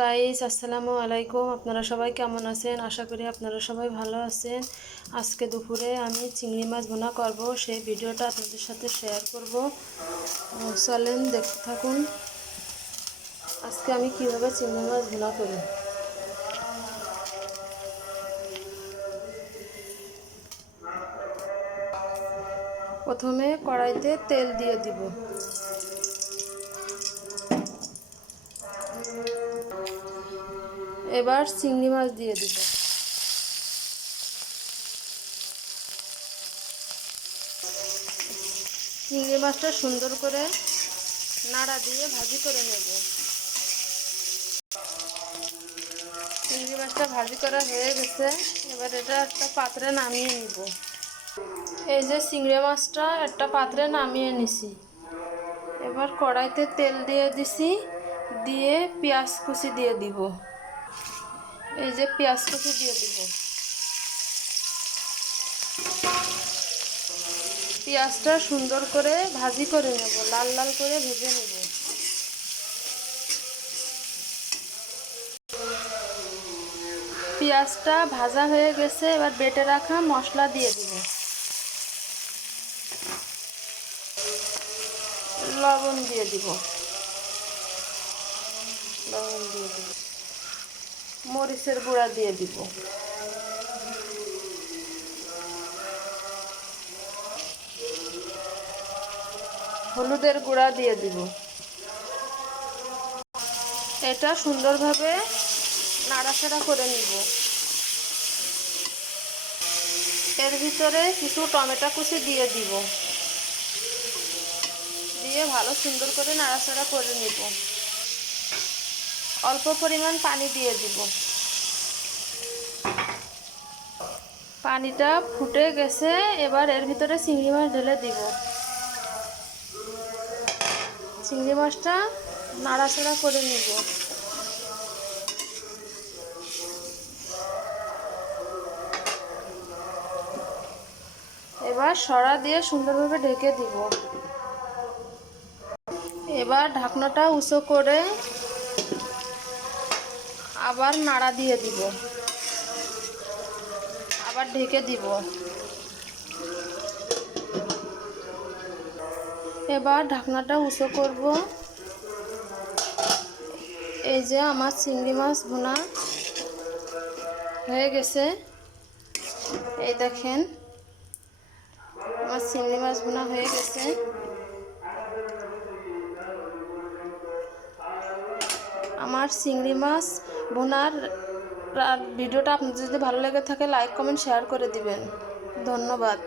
Guys, আসসালামু আলাইকুম। আপনারা সবাই কেমন আছেন? আশা করি আপনারা সবাই ভালো আছেন। আজকে দুপুরে আমি চিংড়ি মাছ ভুনা করব, সেই ভিডিওটা আপনাদের সাথে শেয়ার করব। চলেন দেখতে থাকুন আজকে আমি কিভাবে চিংড়ি মাছ ভুনা করি। প্রথমে কড়াইতে তেল দিয়ে দিব। এবার চিংড়ি মাছ দিয়ে দিব। চিংড়ি মাছটা সুন্দর করে নাড়া দিয়ে ভাজি করে নেব। চিংড়ি মাছটা ভাজি করা হয়ে গেছে, এবার এটা একটা পাত্রে নামিয়ে নিব। এই যে চিংড়ি মাছটা একটা পাত্রে নামিয়ে নিছি। এবার কড়াইতে তেল দিয়ে দিছি, দিয়ে পেঁয়াজ কুচি দিয়ে দিব। এই যে পেঁয়াজ কুচি দিয়ে দিব। পেঁয়াজটা সুন্দর করে ভাজি করে নেব, লাল লাল করে ভেজে নেব। পেঁয়াজটা ভাজা হয়ে গেছে, এবার বেটে রাখা মশলা দিয়ে দিব। লবণ দিয়ে দিব। মরিচের গুঁড়া দিয়ে দিব। হলুদের গুঁড়া দিয়ে দিব। এটা সুন্দরভাবে নাড়াচাড়া করে নিব। এর ভিতরে কিছু টমেটো কুচি দিয়ে দিব, দিয়ে ভালো সুন্দর করে নাড়াচাড়া করে নিব। অল্প পরিমাণ পানি দিয়ে দিব। পানিটা ফুটে গেছে, এবার এর ভিতরে চিংড়ি মাছ ঢেলে দিব। চিংড়ি মাছটা নাড়াচাড়া করে নিব। এবার সরা দিয়ে সুন্দরভাবে ঢেকে দিব। এবার ঢাকনাটা উঁচু করে আবার নাড়া দিয়ে দিব, আবার ঢেকে দিব। এবার ঢাকনাটা উঁচু করব। এই যে আমার চিংড়ি মাছ ভুনা হয়ে গেছে। এই দেখেন, আমার চিংড়ি মাছ ভুনা হয়ে গেছে। আমার চিংড়ি মাছ ভুনার ভিডিওটা আপনাদের যদি ভালো লেগে থাকে লাইক কমেন্ট শেয়ার করে দিবেন। ধন্যবাদ।